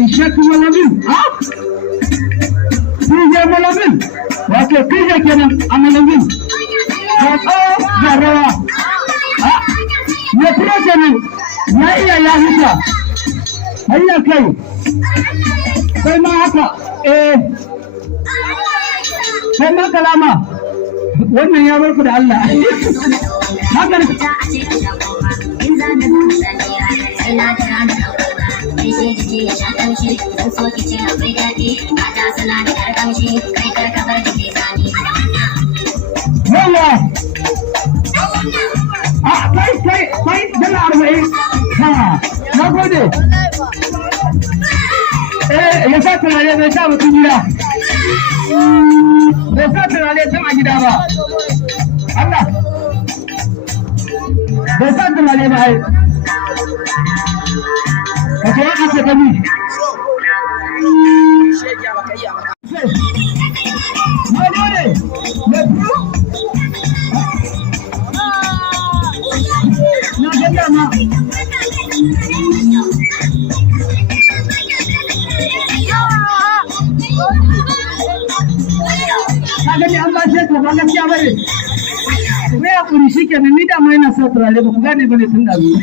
Ishaq Malamin, ha? DJ Malamin, wato kije kenan a Malamin. Wato Zarawa. Ha? Me kuma kenan? Ya iya ya huta. Hayya kai. Sai ma haka. Sai ma kalama. Wannan ya bar ku da Allah. Haka ne. Yawa! Kai, dala 40. Ha, na gode. Ya sa turare bai sa mutum gida. Bai sa turare can a gida ba. Allah! Bai sa turare ba ai. Kace ya kace kami. Na gode. Me bro? Na gode ma. Kaga ni an ba shi ka ba gaskiya bane. Ku ya kuri shikenan ni da mai na sa turare ba ku gane bane tun da zuwa.